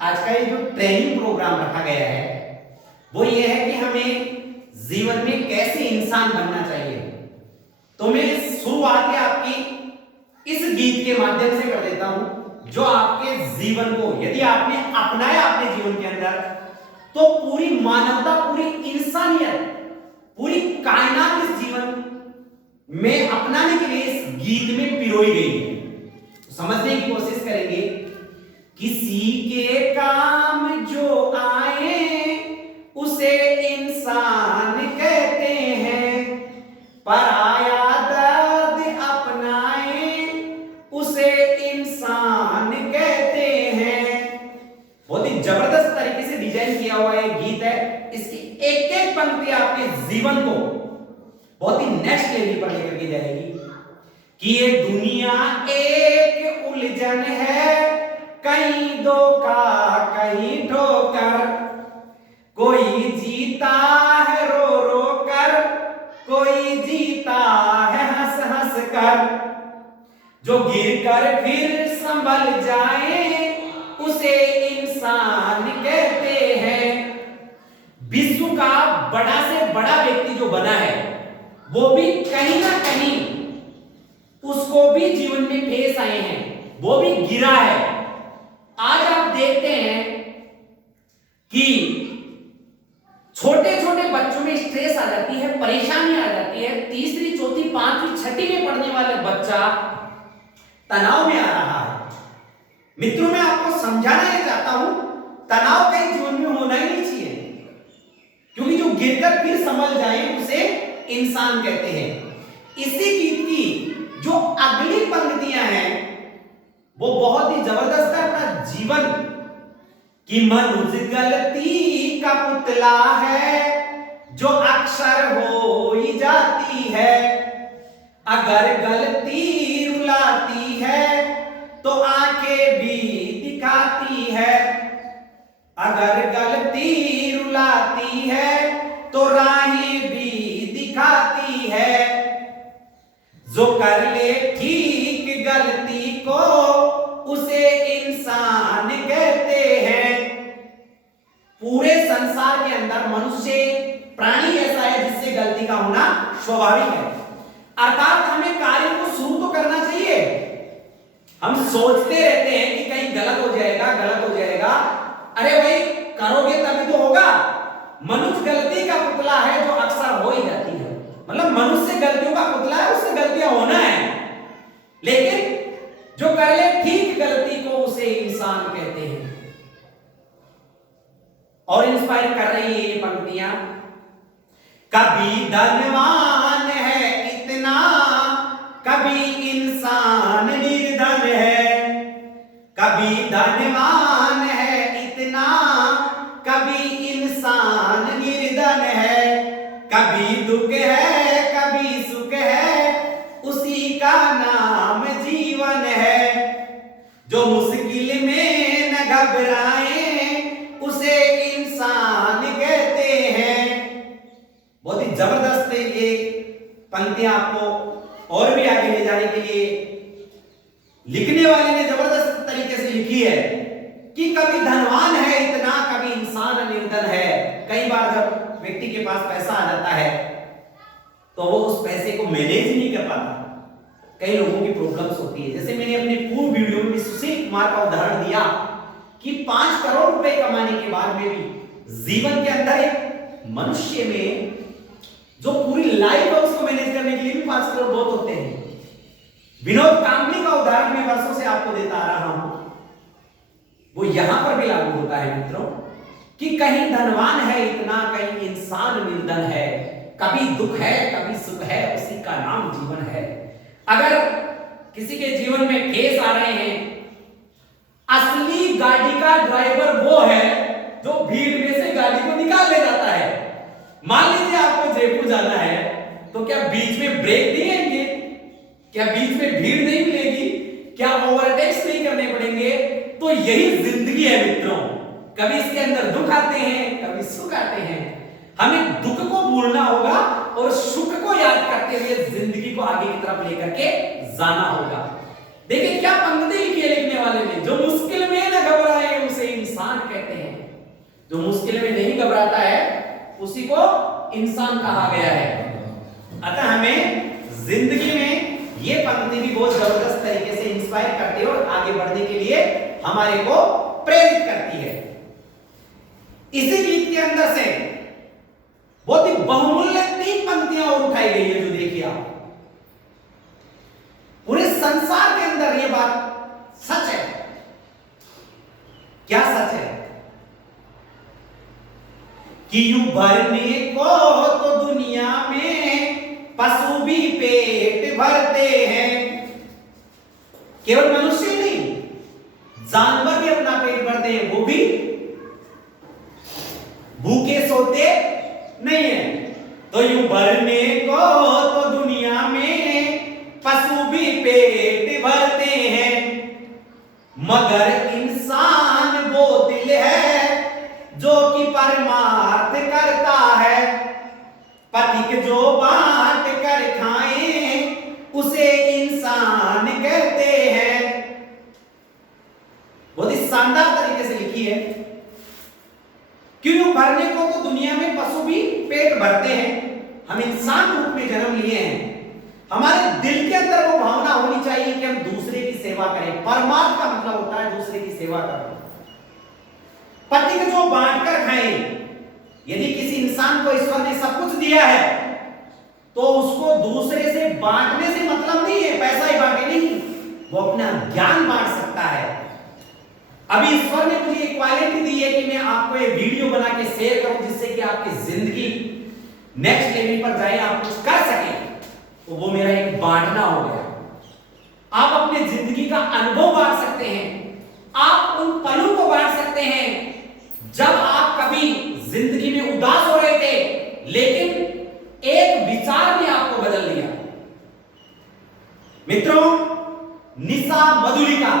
आज का ये जो ट्रेनिंग प्रोग्राम रखा गया है वो ये है कि हमें जीवन में कैसे इंसान बनना चाहिए। तो मैं शुरुआत आपकी इस गीत के माध्यम से कर देता हूं जो आपके जीवन को यदि आपने अपनाया अपने जीवन के अंदर तो पूरी मानवता, पूरी इंसानियत, पूरी कायनात इस जीवन में अपनाने के लिए इस गीत में पिरोई गई है। तो समझने की कोशिश करेंगे। किसी के काम जो आए उसे इंसान कहते हैं, पराया दर्द अपनाए उसे इंसान कहते हैं। बहुत ही जबरदस्त तरीके से डिजाइन किया हुआ ये गीत है। इसकी एक एक पंक्ति आपके जीवन को बहुत ही नेक्स्ट लेवल पर लेकर के जाएगी कि ये दुनिया एक उलझन है, कहीं धोखा कहीं ठोकर, कोई जीता है रो रो कर, कोई जीता है हंस हंस कर, जो गिर कर फिर संभल जाए उसे इंसान कहते हैं। विश्व का बड़ा से बड़ा व्यक्ति जो बना है वो भी कहीं ना कहीं उसको भी जीवन में फेस आए हैं, वो भी गिरा है। आज आप देखते हैं कि छोटे छोटे बच्चों में स्ट्रेस आ जाती है, परेशानी आ जाती है। तीसरी, चौथी, पांचवी, छठी में पढ़ने वाले बच्चा तनाव में आ रहा है। मित्रों, मैं आपको समझाना ये चाहता हूं, तनाव कहीं जीवन में होना ही नहीं चाहिए, क्योंकि जो गिरकर फिर संभल जाए उसे इंसान कहते हैं। इसी गीत की जो अगली पंक्तियां हैं वो बहुत ही जबरदस्त है। अपना जीवन कि मनुष्य गलती का पुतला है जो अक्सर हो ही जाती है, अगर गलती रुलाती है तो आंखें भी दिखाती है, अगर गलती रुलाती है तो राहें भी दिखाती है, जो कर ले ठीक गलती को उसे इंसान कहते हैं। पूरे संसार के अंदर मनुष्य प्राणी ऐसा है जिससे गलती का होना स्वाभाविक है। अर्थात हमें कार्य को शुरू तो करना चाहिए। हम सोचते रहते हैं कि कहीं गलत हो जाएगा, गलत हो जाएगा। अरे भाई, करोगे तभी तो होगा। मनुष्य गलती का पुतला है जो अक्सर हो ही जाती है। मतलब मनुष्य गलतियों का पुतला है, उससे गलतियां होना है, लेकिन जो कर ले ठीक गलती को उसे इंसान कहते हैं। और इंस्पायर कर रही है ये पंक्तियां। कभी धनवान है इतना, कभी इंसान निर्धन है, कभी धनवान है इतना, कभी इंसान निर्धन है, कभी दुख है कभी सुख है, उसी का नाम जीवन है, जो मुश्किल में न घबराए उसे इंसान कहते हैं। बहुत ही जबरदस्त है ये पंक्तियां, आपको और भी आगे ले जाने के लिए लिखने वाले ने जबरदस्त तरीके से लिखी है कि कभी धनवान है इतना, कभी इंसान निर्धन है। कई बार जब व्यक्ति के पास पैसा आ जाता है तो वो उस पैसे को मैनेज नहीं कर पाता। कई लोगों की प्रॉब्लम्स होती है। जैसे मैंने अपने पूर्व वीडियो में सुशील कुमार का उदाहरण दिया कि 5 करोड़ रुपए कमाने के बाद में भी जीवन के अंदर एक मनुष्य में जो पूरी लाइफ है उसको मैनेज करने के लिए भी 5 करोड़ बहुत होते हैं। विनोद कांबली का उदाहरण मैं वर्षों से आपको देता आ रहा हूं, वो यहां पर भी लागू होता है मित्रों, कि कहीं धनवान है इतना, कहीं इंसान निर्धन है, कभी दुख है कभी सुख है, उसी का नाम जीवन है। अगर किसी के जीवन में ठेस आ रहे हैं, असली गाड़ी का ड्राइवर वो है जो भीड़ में से गाड़ी को निकाल ले जाता है। मान लीजिए आपको जयपुर जाना है तो क्या बीच में ब्रेक नहीं आएंगे? क्या बीच में भीड़ नहीं मिलेगी? क्या ओवरटेक्स नहीं करने पड़ेंगे? तो यही जिंदगी है मित्रों। कभी इसके अंदर दुख आते हैं, कभी सुख आते हैं। हमें दुख को भूलना होगा और सुख को याद करते हुए जिंदगी को आगे की तरफ लेकर के जाना होगा। देखिए क्या पंक्ति लिखी है लिखने वाले ने, जो मुश्किल में न घबराए उसे इंसान जो मुश्किल में नहीं घबराता है उसी को इंसान कहा गया है। अतः हमें जिंदगी में ये पंक्ति भी बहुत जबरदस्त तरीके से इंस्पायर करती है और आगे बढ़ने के लिए हमारे को प्रेरित करती है। इसी गीत के अंदर से बहुत ही बहुमूल्य 3 पंक्तियां और उठाई गई है, जो देखिए आप, पूरे संसार के अंदर ये बात सच है। क्या सच है? कि यूं भरने को तो दुनिया में पशु भी पेट भरते हैं। केवल मनुष्य ही नहीं, जानवर भी अपना पेट भरते हैं, वो भी भूखे सोते नहीं है। तो यूं भरने को तो दुनिया में पशु भी पेट भरते हैं, मगर इंसान वो दिल है जो कि परमार्थ करता है। पथिक जो बांट कर खाए उसे इंसान कहते हैं। बहुत ही शानदार तरीके से लिखी है। क्यों भरने को तो दुनिया में पशु भी पेट भरते हैं, हम इंसान रूप में जन्म लिए हैं। हमारे दिल के अंदर वो भावना होनी चाहिए कि हम दूसरे की सेवा करें। परमार्थ का मतलब होता है दूसरे की सेवा करना। पति को जो बांट कर खाएं, यदि किसी इंसान को ईश्वर ने सब कुछ दिया है तो उसको दूसरे से बांटने से मतलब नहीं है, पैसा ही बांटे नहीं, वो अपना ज्ञान बांट सकता है। अभी ईश्वर ने मुझे एक क्वालिटी दी है कि मैं आपको ये वीडियो बना के शेयर करूं, जिससे कि आपकी जिंदगी नेक्स्ट लेवल पर जाए, आप कुछ कर सकें। तो वो मेरा एक बांटना हो गया। आप अपने जिंदगी का अनुभव बांट सकते हैं, आप उन पलों को बांट सकते हैं जब आप कभी जिंदगी में उदास हो रहे थे, लेकिन एक विचार ने आपको बदल दिया। मित्रों, निशा मधुलिका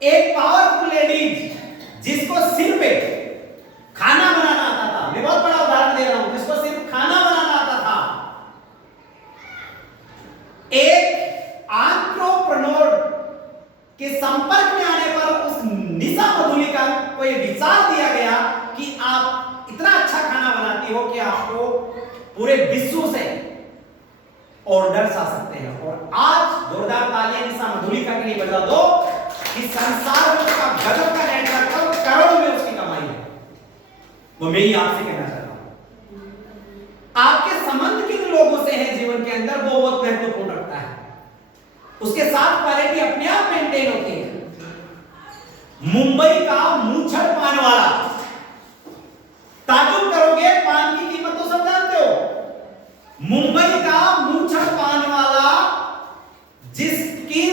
एक पावरफुल लेडीज जिसको सिर्फ खाना बनाना आता था। मैं बहुत बड़ा उदाहरण दे रहा हूं, जिसको सिर्फ खाना बनाना आता था। एक एंटरप्रेन्योर के संपर्क में आने पर उस निशा मधुलिका को यह विचार दिया गया कि आप इतना अच्छा खाना बनाती हो कि आपको पूरे विश्व से ऑर्डर्स आ सकते हैं। और आज जोरदार तालियां निशा मधुलिका के लिए बजा दो कि संसार में उसका गजब का नेटवर्क है, करोड़ों में उसकी कमाई है। वो मैं ही आपसे कहना चाहता हूं, आपके संबंध किन लोगों से है जीवन के अंदर, वो बहुत महत्वपूर्ण रखता है। उसके साथ क्वालिटी अपने आप मेंटेन होती है। मुंबई का मूंछड़ पान वाला, ताजुब करोगे, पान की कीमत तो सब जानते हो। मुंबई का मूंछड़ पान वाला जिसकी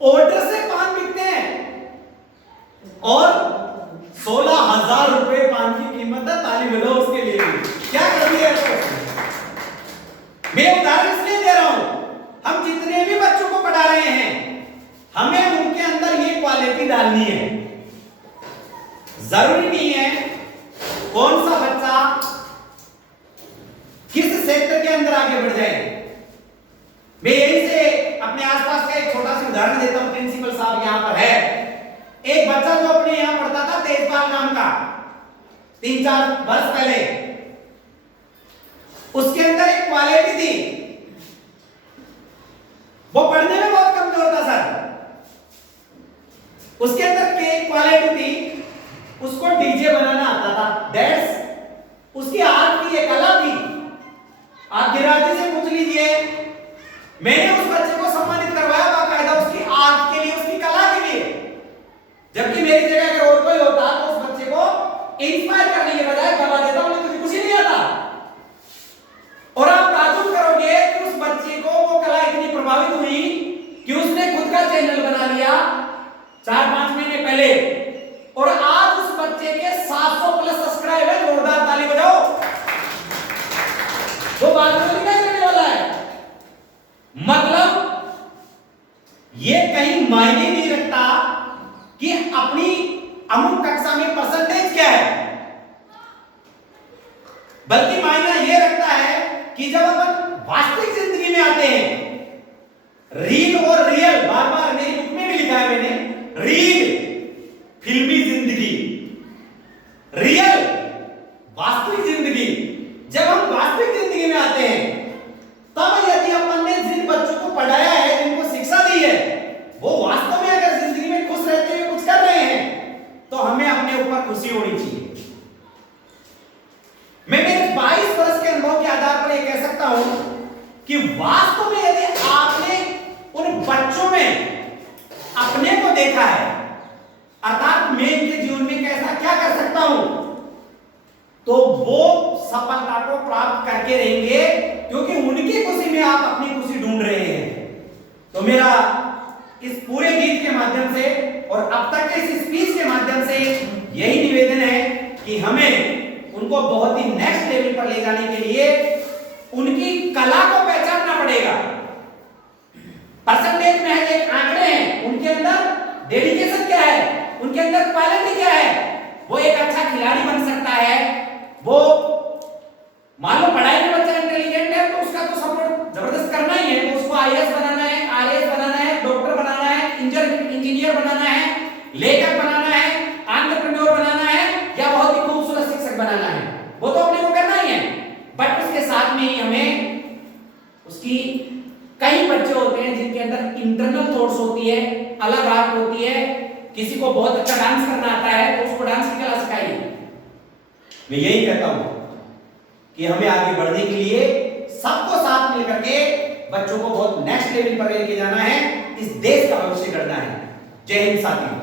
ऑर्डर से पान बिकते हैं और 16,000 रुपए पान की कीमत है, ताली बजाओ उसके लिए। क्या कर दिया है? मैं उदाहरण इसलिए दे रहा हूं, हम जितने भी बच्चों को पढ़ा रहे हैं, हमें उनके अंदर ये क्वालिटी डालनी है। जरूरी नहीं है कौन सा बच्चा किस क्षेत्र के अंदर आगे बढ़ जाए। मैं यही से अपने आसपास का एक छोटा सा उदाहरण देता हूं। प्रिंसिपल साहब यहां पर है, एक बच्चा जो अपने यहां पढ़ता था, तेजपाल नाम का, 3-4 वर्ष पहले, उसके अंदर एक क्वालिटी थी। वो पढ़ने में बहुत कमजोर था सर। उसके अंदर एक क्वालिटी थी, उसको डीजे बनाना आता था। दैट्स उसकी आर्ट की एक कला थी। आप गिराज से पूछ लीजिए, मैंने उस बच्चे को सम्मानित करवाया बाकायदा उसकी आर्ट के लिए, उसकी कला के लिए। जबकि मेरी जगह अगर और कोई होता तो उस बच्चे को इंस्पायर करने के बजाय दबा देता, उन्हें तुझे कुछ ही नहीं आता। और आप ताजुब करोगे कि उस बच्चे को वो कला इतनी प्रभावित हुई कि उसने खुद का चैनल बना लिया 4-5 महीने पहले, और आज उस बच्चे के 700 प्लस सब्सक्राइब है। जोरदार ताली बजाओ। वो बात तो नहीं करने वाला है। मतलब ये कहीं मायने नहीं रखता कि अपनी अमुक कक्षा में परसेंटेज क्या है, बल्कि मायना ये रखता है कि जब अपन वास्तविक जिंदगी में आते हैं, रील और रियल, बार बार मेरी बुक में भी लिखा है मैंने, रील फिल्मी जिंदगी खुशी होनी चाहिए। मैं मेरे 22 वर्ष के अनुभव के आधार पर यह कह सकता हूं कि वास्तव में यदि आपने उन बच्चों में अपने को देखा है, अर्थात मैं इनके जीवन में कैसा क्या कर सकता हूं, तो वो सफलता को प्राप्त करके रहेंगे, क्योंकि उनकी खुशी में आप अपनी खुशी ढूंढ रहे हैं। तो मेरा इस पूरे गीत के माध्यम से और अब तक के इस स्पीच के माध्यम से यही निवेदन है कि हमें उनको बहुत ही नेक्स्ट लेवल पर ले जाने के लिए उनकी कला को पहचानना पड़ेगा। परसेंटेज में एक आंकड़े हैं, उनके अंदर डेडिकेशन क्या है, उनके अंदर क्वालिटी क्या है। वो एक अच्छा खिलाड़ी बन सकता है। वो मान लो पढ़ाई में बच्चा इंटेलिजेंट है तो उसका तो सपोर्ट जबरदस्त करना ही है। उसको आईएएस बनाना है, आरएएस बनाना है, डॉक्टर बनाना है, इंजीनियर बनाना है, लेखक बनाना है, एंटरप्रेन्योर बनाना है, या बहुत ही खूबसूरत शिक्षक बनाना है। वो तो अपने को करना ही है, बट उसके साथ में ही हमें उसकी कई बच्चे होते हैं जिनके अंदर इंटरनल थॉट्स होती है, अलग आर्ट होती है। किसी को बहुत अच्छा डांस करना आता है तो उसको डांस की क्लास सिखाइए। मैं यही कहता हूं कि हमें आगे बढ़ने के लिए सबको साथ मिलकर के बच्चों को बहुत नेक्स्ट लेवल पर लेके जाना है, इस देश का भविष्य गढ़ना है। जय हिंद साथियों।